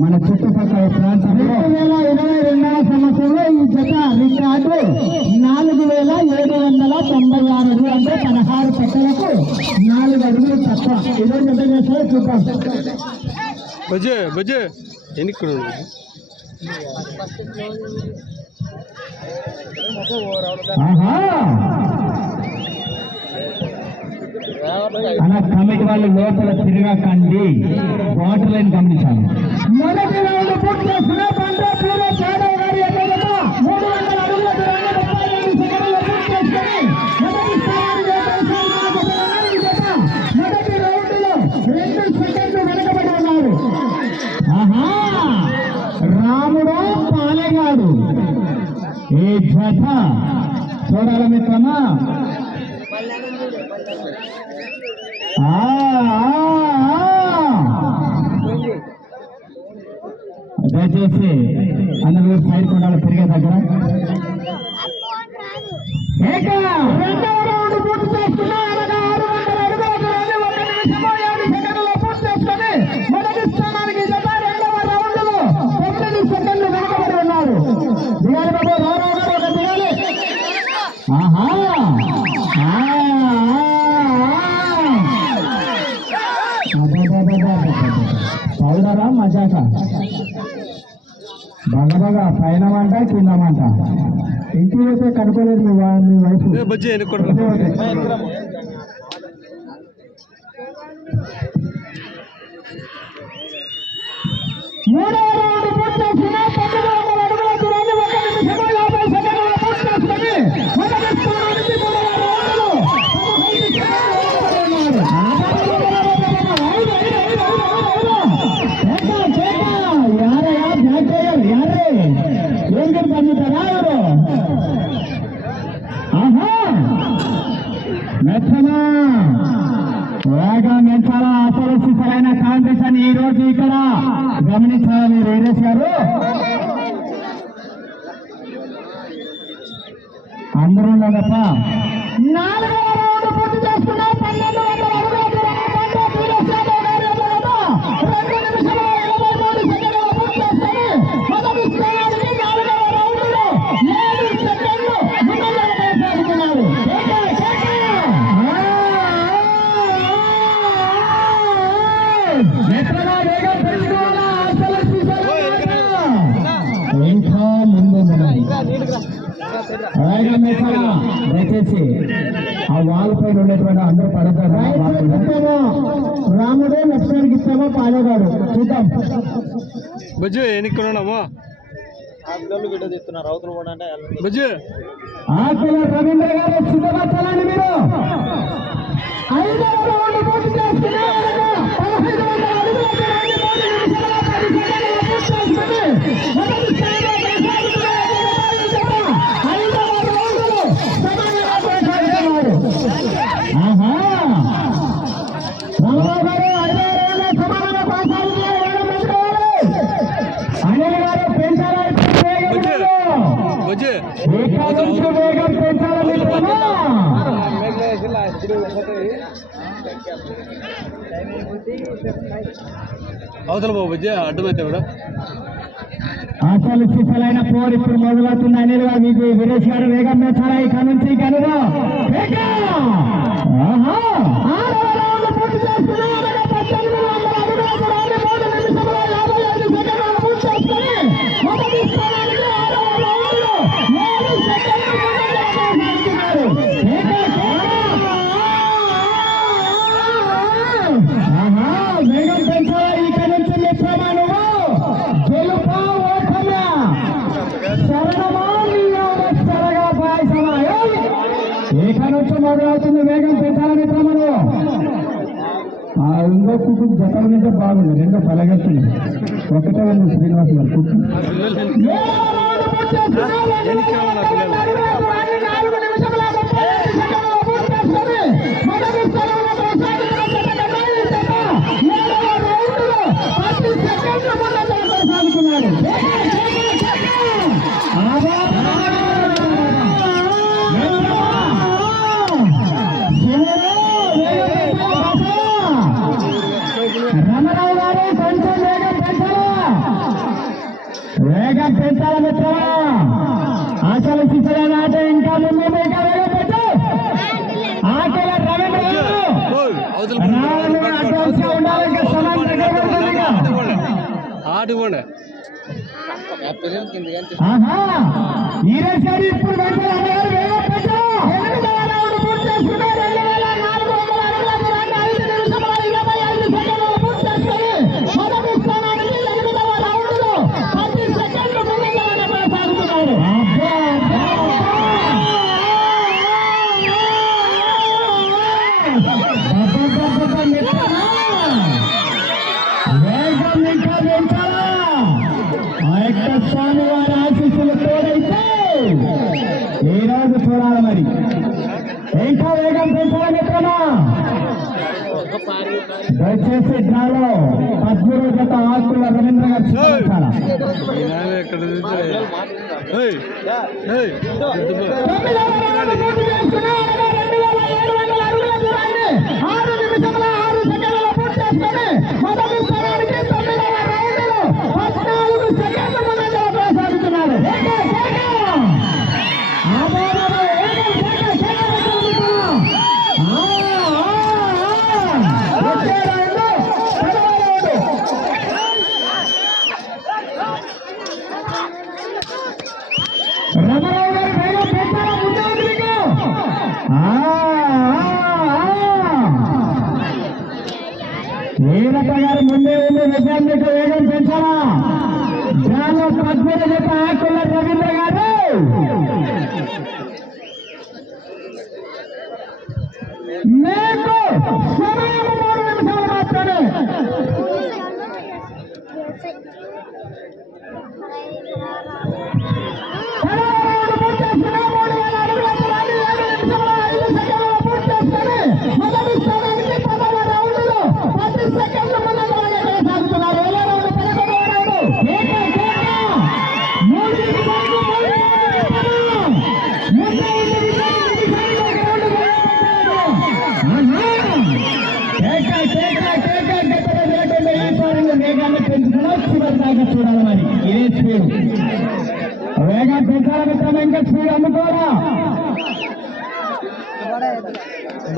మన చుట్టుపక్కల ప్రాంతంలో రెండు వేల ఇరవై రెండవ సంవత్సరంలో ఈ జత రికార్డు నాలుగు వేల ఏడు వందల తొంభై ఆరు అడుగులు అంటే పదహారు పెట్టలకు నాలుగు అడుగులు తక్కువ. ఇదే జత చేస్తే చూద్దాం. బజ్జే బజ్జే. ఎన్నికి ఆహా! అన్న కమిటీ వాళ్ళు లోపల తిరగకండి వాటర్ లైన్ గమనించాలి. మొదటి రౌండ్ పూర్తి చేసిన పంట పూల ఎదురుగా మూడు వందల అడుగుల దూరాన్ని ముప్పై ఐదు సెకండ్లలో పూర్తి చేసుకొని మొదటి స్థానానికి కొనసాగుతున్న ఈ జత మొదటి రౌండ్లో రెండు సెకండ్లు వెనకబడి ఉన్నారు ఆహా రాముడు పాలెగాడు ఈ జత చూడాల మిత్రమా ఆ, ఆ, ఆ. దయచేసి అందరూ సైడ్ కొండాలి తిరిగే దగ్గర. ఏక! రెండవ రౌండ్ పూర్తి చేసుకున్నా బాగా బాగా పైన మంట కింద మంట ఇంటికి పోతే కనుకోలేదు మీ వా- అందరూ తప్ప నాలుగవ అలాగే మిత్రులా, దయచేసి ఆ వాల్ పైన ఉండేటువంటి అందరూ పడతారు. రాముడు లక్ష్మణుడికి ఇస్తామో పాలేగాడు చూద్దాం. బజ్జే ఎన్నికి ఉన్నామా పిల్లలు వీడియో తీస్తున్నారు. అవతల కూడా అంటే బజ్జే. ఆకుల రవీంద్ర గారు సిద్ధపరచాలని మీరు. ఐదవ రౌండ్ పూర్తి చేస్తున్నారు. అవతల బాబు అడ్డమైతే కూడా. అసలు సిసలైన పోరు ఇప్పుడు మొదలవుతుంది. అనిల్ గారు మీకు వీరేష్ గారు వేగం పెంచాలా ఇక్కడ నుంచి కనుక ఇక మొదలవుతుంది వేగం పెట్టాలి మిత్రములు ఆ ఇంకో కుక్కు జతల మీద బాగుంది. రెండో పలగెత్తుంది ఒకటే ఉంది శ్రీనివాస్ గారు. కుక్కు వేగం పెంచాలి మిత్రమా? ఆశలు శిశులైన ఆట ఇంకా ముందు ఇంకా వేగం పెట్టు ఆటల రవీంద్ర రావాలని అడ్వాన్స్గా ఉండాలి ఇంకా సమయం దగ్గర పడుతుంది ఆడుకోండి ఆహా ఈరోజు ఇప్పుడు వెంటనే దయచేసి జిల్లాలో పద్మరోజత ఆకుల రవీంద్ర గారు రేవంత్ గారు ముందే ఉండి విద్యార్థిక వేగం పెంచాలా దానిలో పద్మూల చెప్ప ఆకుల రవీంద్ర గారు.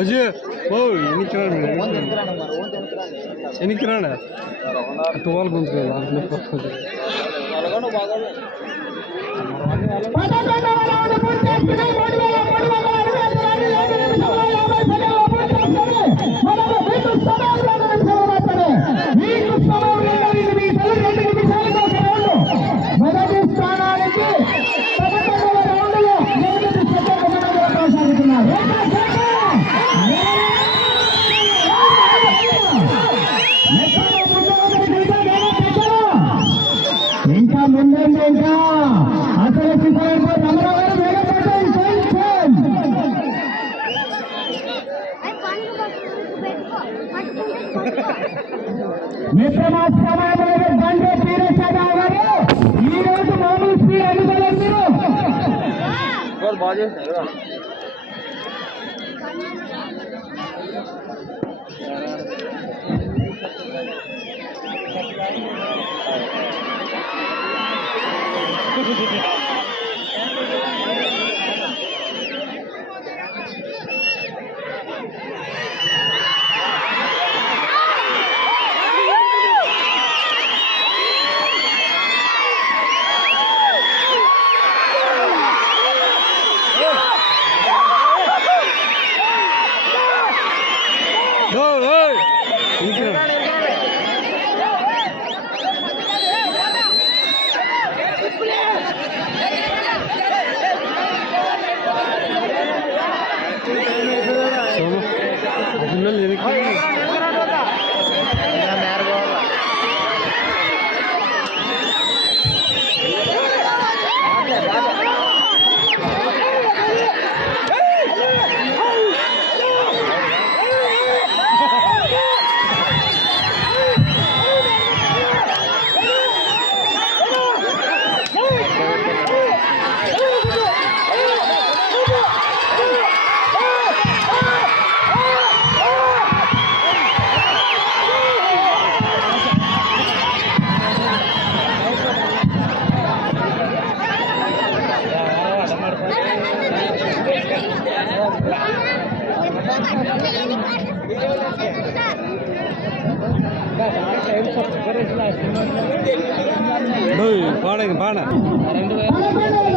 ಬಜಿ ಓ ಎನಿ ಕಿರಾಣ ಎನಿ ಕಿರಾಣ ಟೋಲ್ ಬಂತು ಬಾಗೋಣ బాగా చేసిన চলো আপনার নেবে কি பானைங்க பானை ரெண்டு பேரும்